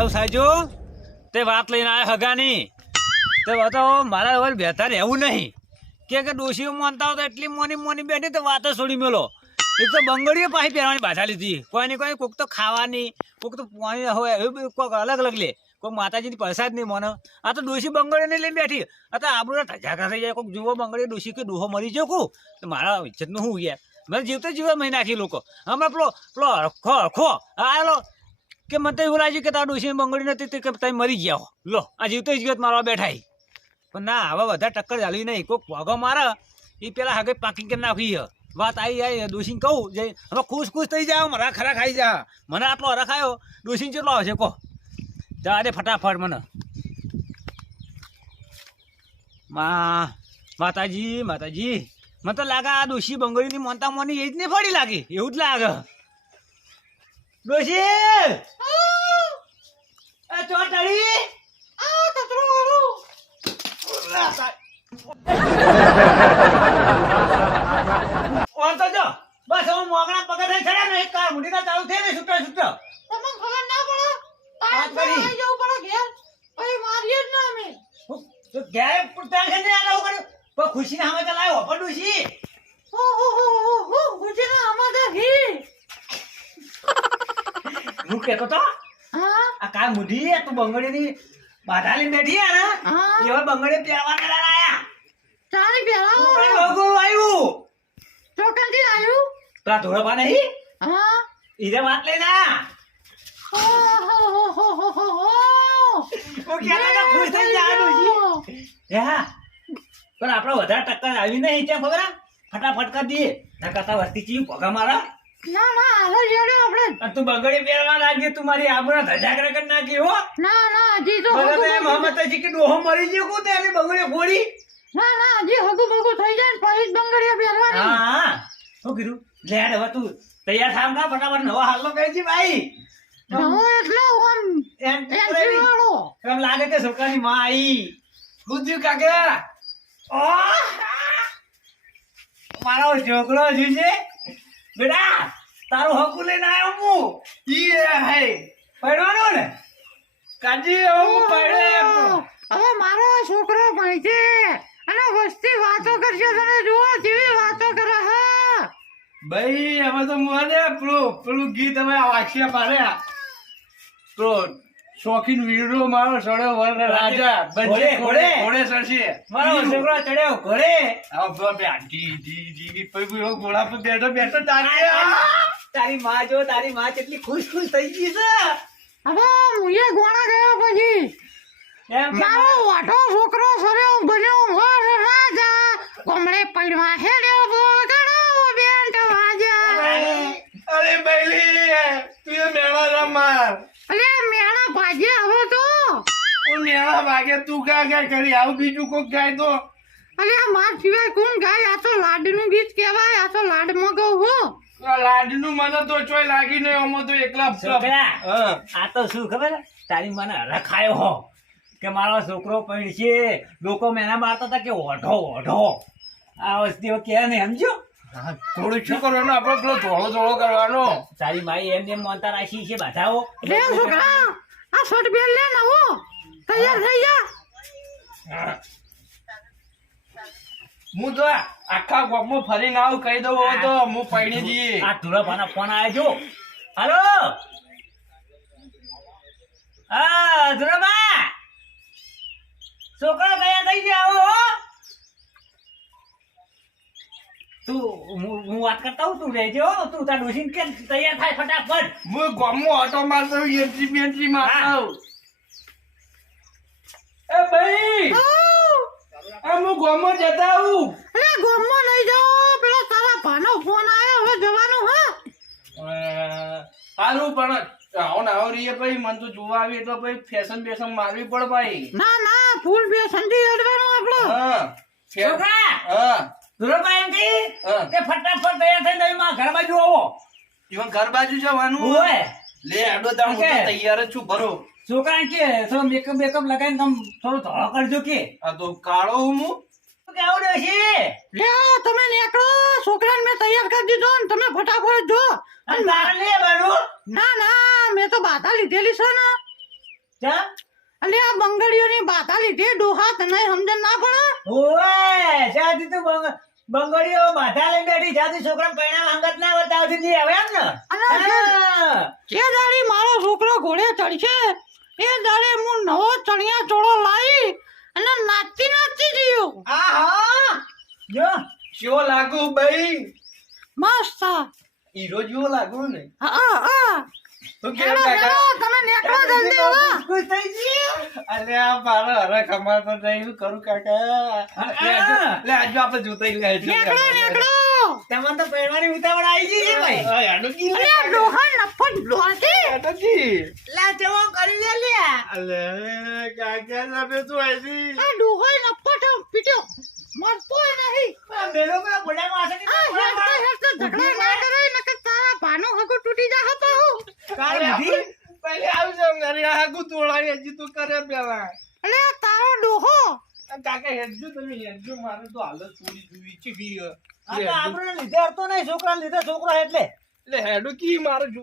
આવું સાજો. તે વાત લઈને આવ્યા હગાની. તે તો મારા હવે બેઠા રહેવું નહીં. કે કે ડોશીઓ માનતા હોય તો એટલી મોની મોની બેઠી તો વાત જ છોડી મેલો. એક તો બંગડીઓ પાછી પહેરવાની ભાષા લીધી. કોઈ ને કોઈ કોક તો ખાવાની, કોક તો પાણી હોય, એવું કોઈક અલગ અલગ લે. કોઈ માતાજીની પ્રસાદ નહીં મને આ તો ડોશી બંગડીને લઈને બેઠી. આ તો આપણું ઠજાકા થઈ જાય. કોઈક જુઓ બંગડી ડોશી કે ડોહો મરી ગયો કું તો મારા ઇજ્જતનું શું ગયા મને જીવતો જીવવા મહી નાખી લોકો. હમણાં પેલો પેલો હરખો હરખો. આ લો કે મને તો એવું લાગ્યું કે તારા ડોશી બંગડી નથી કે તમે મરી ગયા લો, આ જીવતો જ જીવત મારવા બેઠા. પણ ના, હવે વધારે ટક્કર ચાલવી નહીં. કોઈક વાઘો મારે, એ પેલા હાગે પાકી કરી નાખી વાત આવી આવી ડોશીને કહું, જે હવે ખુશ ખુશ થઈ જાય મારા ખરા ખાઈ જા. મને આટલો હરા ખાયો ડોશીને કેટલો આવશે, કહો. જા દે ફટાફટ મને. મા, માતાજી માતાજી. મને તો લાગે આ ડોશી બંગડીની મોનતા મોની એ જ નહીં પડી લાગી. એવું જ લાગે. ડોશી એ ચોટડી ઓર તો જો બસ હું મોગણા પગે થઈને ચડ્યા ને એક કાર મુંડીના ચાલુ થઈ ને છૂટો છૂટો. તમને ખબર ના પડે? તારે. આવી જવું પડે ઘેર. પછી મારીએ જ ના અમે. તો ઘેર પૂરતા છે ને પણ તો પણ ડોશી હો હો હો હો હો ગુજરા અમારા ઘી હું તો હા આ કાલ મુઢી તું બંગડીની બાધા લઈને બેઠી ને એવા બંગડી પહેરવાના લાયા તારી પેલા તું કઈ લોગો આવ્યું ચોકનથી આવ્યું નહીં હા વાત લઈને આ હો હો હો તો થઈ જાય ડોશી હે પણ આપડે વધારે ટક્કર આવી નહીં ત્યાં ખબર? ફટાફટ કરી દઈએ ના કરતા વસ્તી ચીયું પગા મારા ના ના હાલો જેડો આપણે. તું બંગડી પહેરવા લાગી તું મારી આબરૂ ધજાગરા કરી નાખી હો. ના ના હજી તો મને તો એમ બગું- કે ડોહો મરી ગયો કું તે? એની બંગડી ફોડી. ના ના હજી હગું બગું થઈ જાય ને પછી જ પહેરવાની. હા હા. શું કીધું? લે હવે તું તૈયાર થામ કા ફટાફટ નવો હાલનો કહી છી ભાઈ. નવો એટલે એમ. વાળો એમ લાગે? કે છોકરાની માં આઈ. બુદ્ધિ કાકા! મારો છોકરો જ છે. બેટા તારું હકુ લઈને આવ્યો હું. ઈ હે. પડવાનો ને? કાજી હું પડે હવે મારો છોકરો ભણશે અને વસ્તી વાતો કરશે તમે જુઓ કેવી વાતો કરે હે. ભાઈ હવે તો મને પેલું પેલું ગીત હવે વાંચ્યા પાડ્યા તો શોખીન વીરો મારો સડ્યો વર રાજા. બજે ઘોડે ઘોડે ચડશે મારો છોકરો ચડ્યો ઘોડે. હવે જી ડી પછી એવો ઘોડા પર બેઠો બેઠો તારી તારી માં જો તારી માં કેટલી ખુશ ખુશ થઈ ગઈ છે. હવે એ ગોણા ગયો પછી. એમ મારો વાઠો છોકરો સર્યો બન્યો વર રાજા. કોમળે પડવા હેડ્યો બોગડો બેન્ટ વાજા અરે બૈલી તું મેળા રમાર અરે મેળા ભાજે હવે તો. મેળા ભાગે તું ક્યાં ક્યાં કરી? આવું બીજું કોક ગાય તો? અરે આ માર સિવાય કોણ ગાય? આ તો લાડનું ગીત કહેવાય આ તો લાડમાં ગઉ હો. લાડનું મને તો ચોય લાગી નહીં આમાં તો એકલા. આ તો શું ખબર? તારી મને રખાયો હો કે મારો છોકરો પણ છે લોકો મેના મારતા હતા કે ઓઢો ઓઢો. આ વસ્તીઓ કે ને સમજો હા, થોડું શું કરવાનું? આપણે પેલો ધોળો ધોળો કરવાનો. તારી માઈ એમ એમ મોનતા રાખી છે બધાઓ. લે છોકરા આ શર્ટ બેલ લે નવો. તૈયાર થઈ જા. હું તો આખા ગામમાં ફરીને આવું કહી દઉં હવે તો હું પૈણી જઈએ આ ધુરાભાનો ફોન આવ્યો જો હાલો? હા ધુરાભા છોકરો તૈયાર થઈ ગયા આવો તું હું વાત કરતા હું તું રહેજો તું તાર ડોસીને કે તૈયાર થાય ફટાફટ. હું ગામમાં ઓટો મારતો એન્ટ્રી બેન્ટ્રી મારતો હા. એ ભાઈ! આ હું ગામમાં જતા આવું. અરે ગોમમાં નહીં જાઓ. પેલો તારા ભાનો ફોન આવ્યો હવે જવાનું હા. અ, પણ આવો ને આવો રહીએ ભાઈ. મન તો જોવા આવી એટલે ભાઈ ફેશન બેશન મારવી પડે ભાઈ. ના ના ફૂલ બેથી અડવાનું આપણો. હા. છોકરા! હા. એમ કહી હા. કે ફટાફટ તૈયાર થઈને તમે ઘર બાજુ આવો. ઈવન ઘર બાજુ જવાનું. હોય લે આડો હું તૈયાર જ છું. ભરો. છોકરા કે થોડો મેકઅપ બેકઅપ લગાવીને તમે થોડો ધોળો કરજો કે. આ તો કાળો હું હું? શું કેવું ડોશી લે તમે નીકળો છોકરાને મેં તૈયાર કરી દીધો ને તમે ફટાફટ જો. અને તારે લે બારું. ના ના મેં તો બાધા લીધેલી છે ને. ચા? અને આ બંગડીઓની બાધા લીધે ડોહા તને સમજણ ના પડે? ઓય જ્યાંથી તો બંગ- બંગડીઓ માથા લઈને બેઠી છોકરા પૈણા અંગત ના બતાવતી તી હવે એમ ને? દાડી મારો છોકરો ઘોડે ચડશે એ દાડે હું નવો ચણિયા ચોળો લાવી અને નાચતી નાચતી જીવ આહા! જો. કેવો લાગુ ભાઈ મસ્ત. હીરો જેવો લાગુ ને? હા હા. તો કાકા તમે નીકળો જલ્દી હવે ખુશ થઈ ગઈ? અરે આ મારો હરે ખમાર તો નહીં કરું કાકા? લે આજો- લે આજો આપણે જોતાઈ લે આજો. નીકળો નીકળો. તમને તો પહેરવાની ઉતાવળ આવી ગઈ છે ભાઈ. કી લે. અરે આ ડોહા નફટ ડોહી લા જવા કરી લે લ્યા અલે કાકા તમે તું આવી આ ડોહા નફટ પીટ્યો મરતો નહીં. મેલો પેલા ઘોડામાં આશે આ કે હેડતા હેડતા ઝઘડા ના કરે નકર તારા ભાનો હગો તૂટી જા હતો કાલ બુદ્ધિ પહેલે આવજો મારી હગો તોડાવી હજી તું કરે પેલા. અલે તારો ડોહો કાકા હેડજો તમે હેડજો મારે તો હાલત થોડી જોવી છે બી આ તો આપણને લીધે અડતો નહીં છોકરાને લીધે છોકરા એટલે. એટલે હેડો કી મારે